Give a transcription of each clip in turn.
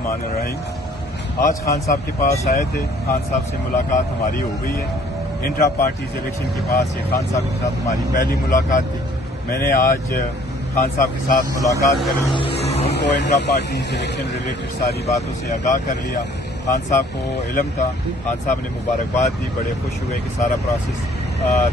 बिस्मिल्लाहिर्रहमानिर्रहीम। आज खान साहब के पास आए थे, खान साहब से मुलाकात हमारी हो गई है। इंट्रा पार्टीज इलेक्शन के पास ये खान साहब के साथ हमारी पहली मुलाकात थी। मैंने आज खान साहब के साथ मुलाकात करी, उनको इंट्रा पार्टीज इलेक्शन रिलेटेड सारी बातों से आगाह कर लिया। खान साहब को इल्म था, खान साहब ने मुबारकबाद दी, बड़े खुश हुए कि सारा प्रोसेस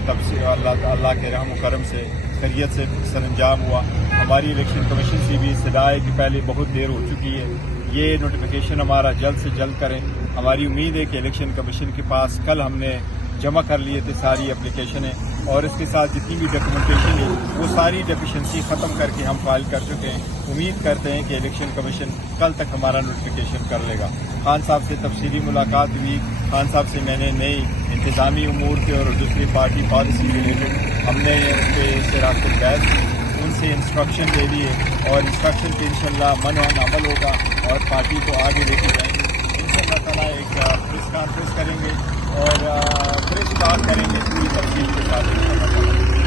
तब से अल्लाह के रहम व करम से खैरियत से सरअंजाम हुआ। हमारी इलेक्शन कमीशन से भी इस्तदा है कि पहले बहुत देर हो चुकी है, ये नोटिफिकेशन हमारा जल्द से जल्द करें। हमारी उम्मीद है कि इलेक्शन कमीशन के पास कल हमने जमा कर लिए थे सारी एप्लीकेशनें और इसके साथ जितनी भी डॉक्यूमेंटेशन है वो सारी डेफिशिएंसी ख़त्म करके हम फाइल कर चुके हैं। उम्मीद करते हैं कि इलेक्शन कमीशन कल तक हमारा नोटिफिकेशन कर लेगा। खान साहब से तफसीली मुलाकात हुई। खान साहब से मैंने नई इंतज़ामी उमूर के और दूसरी पार्टी पॉलिसी रिलेटेड हमने उनके रास्ते बहस की, उनसे इंस्ट्रक्शन ले लिए और इंस्ट्रक्शन पे इंशाल्लाह अमल होगा और पार्टी को आगे लेके जाएंगे। इंशाल्लाह ताला एक प्रेस कॉन्फ्रेंस करेंगे और प्रेस बात करेंगे पूरी तफसील के साथ।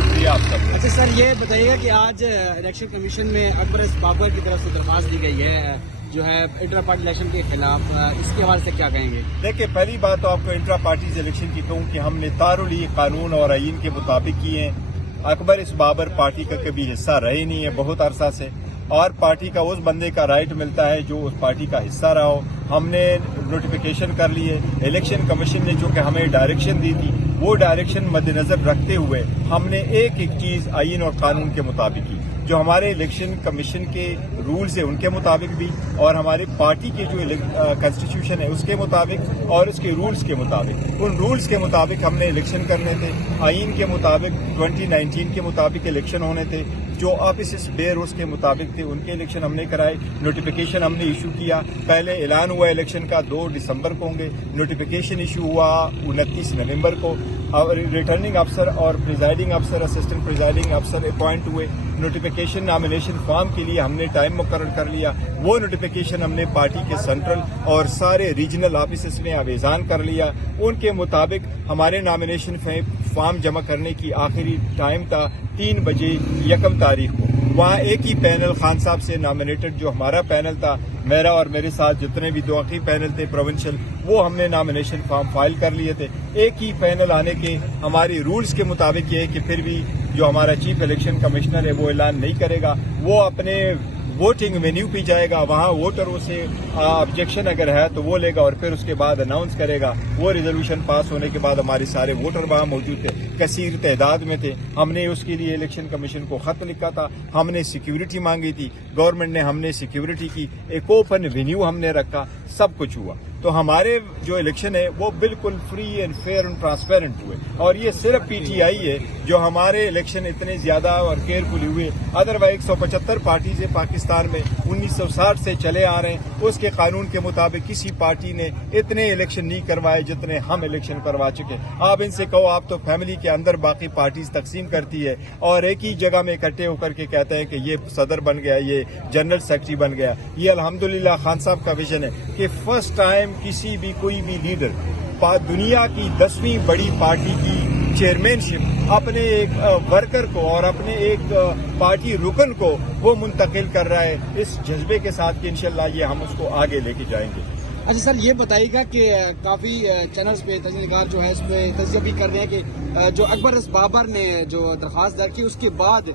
शुक्रिया आप सबका। अच्छा सर, ये बताइएगा कि आज इलेक्शन कमीशन में अकबर बाबर की तरफ से दरख्वास्त दी गई है जो है इंट्रा पार्टी इलेक्शन के खिलाफ, इसके हवाले से क्या कहेंगे? देखिए, पहली बात तो आपको इंट्रा पार्टीज इलेक्शन की कहूँ कि हमने तारुली कानून और आईन के मुताबिक किए हैं। अकबर इस बाबर पार्टी का कभी हिस्सा रहे नहीं है बहुत अरसा से, और पार्टी का उस बंदे का राइट मिलता है जो उस पार्टी का हिस्सा रहा हो। हमने नोटिफिकेशन कर लिए। इलेक्शन कमीशन ने जो कि हमें डायरेक्शन दी थी वो डायरेक्शन मद्देनजर रखते हुए हमने एक एक चीज आईन और कानून के मुताबिक की। जो हमारे इलेक्शन कमीशन के रूल्स है उनके मुताबिक भी और हमारी पार्टी के जो कॉन्स्टिट्यूशन है उसके मुताबिक और उसके रूल्स के मुताबिक, उन रूल्स के मुताबिक हमने इलेक्शन करने थे। आईन के मुताबिक 2019 के मुताबिक इलेक्शन होने थे। जो ऑफिस बेयर उसके मुताबिक थे उनके इलेक्शन हमने कराए। नोटिफिकेशन हमने इशू किया। पहले ऐलान हुआ इलेक्शन का 2 दिसंबर को होंगे, नोटिफिकेशन इशू हुआ 29 नवंबर को। और रिटर्निंग अफसर और प्रिजाइडिंग अफसर, असिस्टेंट प्रिजाइडिंग अफसर अपॉइंट हुए। नोटिफिकेशन नॉमिनेशन फॉर्म के लिए हमने टाइम मुकर्रर कर लिया। वो नोटिफिकेशन हमने पार्टी के सेंट्रल और सारे रीजनल ऑफिस में आवेजान कर लिया। उनके मुताबिक हमारे नॉमिनेशन फॉर्म जमा करने की आखिरी टाइम था 3 बजे 1 तारीख को। वहाँ एक ही पैनल खान साहब से नॉमिनेटेड जो हमारा पैनल था, मेरा और मेरे साथ जितने भी दो पैनल थे प्रोविंशियल, वो हमने नॉमिनेशन फॉर्म फाइल कर लिए थे। एक ही पैनल आने के हमारी रूल्स के मुताबिक ये है कि फिर भी जो हमारा चीफ इलेक्शन कमिश्नर है वो ऐलान नहीं करेगा, वो अपने वोटिंग वेन्यू पे जाएगा, वहाँ वोटरों से ऑब्जेक्शन अगर है तो वो लेगा और फिर उसके बाद अनाउंस करेगा। वो रिजोल्यूशन पास होने के बाद हमारे सारे वोटर वहाँ मौजूद थे, कसीर तादाद में थे। हमने उसके लिए इलेक्शन कमीशन को खत लिखा था, हमने सिक्योरिटी मांगी थी, गवर्नमेंट ने हमने सिक्योरिटी की, एक ओपन वेन्यू हमने रखा, सब कुछ हुआ। तो हमारे जो इलेक्शन है वो बिल्कुल free and fair and transparent हुए। और ये सिर्फ पीटीआई है जो हमारे इलेक्शन इतने ज्यादा और केयरफुल हुए। अदरवाइज 175 पार्टीज है पाकिस्तान में, 1960 से चले आ रहे हैं। उसके कानून के मुताबिक किसी पार्टी ने इतने इलेक्शन नहीं करवाए जितने हम इलेक्शन करवा चुके। आप इनसे कहो, आप तो फैमिली के अंदर बाकी पार्टीज तकसीम करती है और एक ही जगह में इकट्ठे होकर के कहते हैं कि ये सदर बन गया, ये जनरल सेक्रेटरी बन गया। ये अल्हम्दुलिल्लाह खान साहब का विजन है कि फर्स्ट टाइम किसी भी कोई भी लीडर दुनिया की 10वीं बड़ी पार्टी की चेयरमैनशिप अपने एक वर्कर को और अपने एक पार्टी रुकन को वो मुंतकिल कर रहा है, इस जज्बे के साथ कि इंशाल्लाह ये हम उसको आगे लेके जाएंगे। अच्छा सर, ये बताइएगा कि काफी चैनल्स पे तजनिकार जो है इस पे तजिया भी कर रहे हैं कि जो अकबर बाबर ने जो दरख्वास्त दर्ज की उसके बाद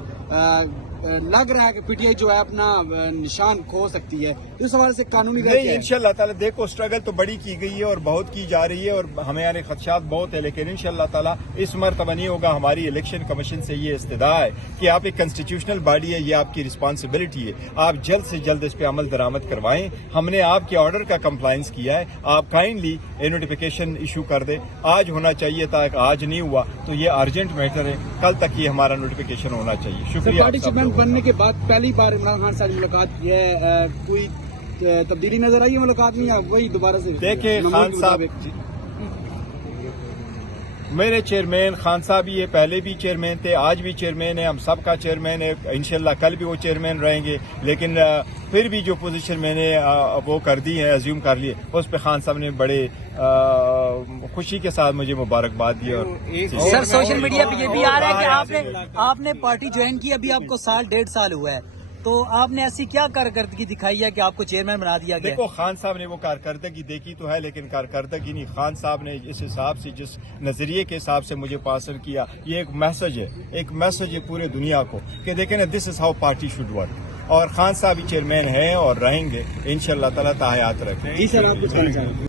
लग रहा है कि पीटीआई जो है अपना निशान खो सकती है। इस हवाले से कानूनी नहीं, इंशाल्लाह ताला देखो स्ट्रगल तो बड़ी की गई है और बहुत की जा रही है और हमारे खदशात बहुत है, लेकिन इंशाल्लाह ताला इस मरतबा नहीं होगा। हमारी इलेक्शन कमीशन से ये इस्तदा है कि आप एक कॉन्स्टिट्यूशनल बॉडी है, ये आपकी रिस्पॉन्सिबिलिटी है, आप जल्द से जल्द इस पे अमल दरामद करवाएं। हमने आपके ऑर्डर का कंप्लायंस किया है, आप काइंडली ये नोटिफिकेशन इशू कर दे। आज होना चाहिए था, आज नहीं हुआ, तो ये अर्जेंट मैटर है, कल तक ये हमारा नोटिफिकेशन होना चाहिए। शुक्रिया। बनने के बाद पहली बार इमरान खान साहब मुलाकात की है, कोई तब्दीली नजर आई है मुलाकात में या वही दोबारा से? देखिए, खान साहब मेरे चेयरमैन खान साहब ये पहले भी चेयरमैन थे, आज भी चेयरमैन है, हम सब का चेयरमैन है। इंशाल्लाह कल भी वो चेयरमैन रहेंगे, लेकिन फिर भी जो पोजीशन मैंने वो कर दी है, अज्यूम कर लिए, उस पर खान साहब ने बड़े खुशी के साथ मुझे मुबारकबाद दी। और सर, सोशल मीडिया पे ये भी आ रहा है कि आपने पार्टी ज्वाइन की, अभी आपको 1.5 साल हुआ है, تو آپ نے ایسی کیا کارکردگی دکھائی ہے کہ آپ کو چیئرمین بنا دیا گیا؟ دیکھو خان صاحب نے وہ کارکردگی دیکھی تو ہے لیکن کارکردگی نہیں. خان صاحب نے اس حساب سے جس نظریے کے حساب سے مجھے پاسر کیا, یہ ایک میسج ہے پورے دنیا کو کہ دیکھیں نا this is how party should work. اور خان صاحب ہی چیئرمین ہیں اور رہیں گے انشاءاللہ تعالیٰ تا حیات رکھیں. جی سر آپ کچھ کہنا چاہیں گے؟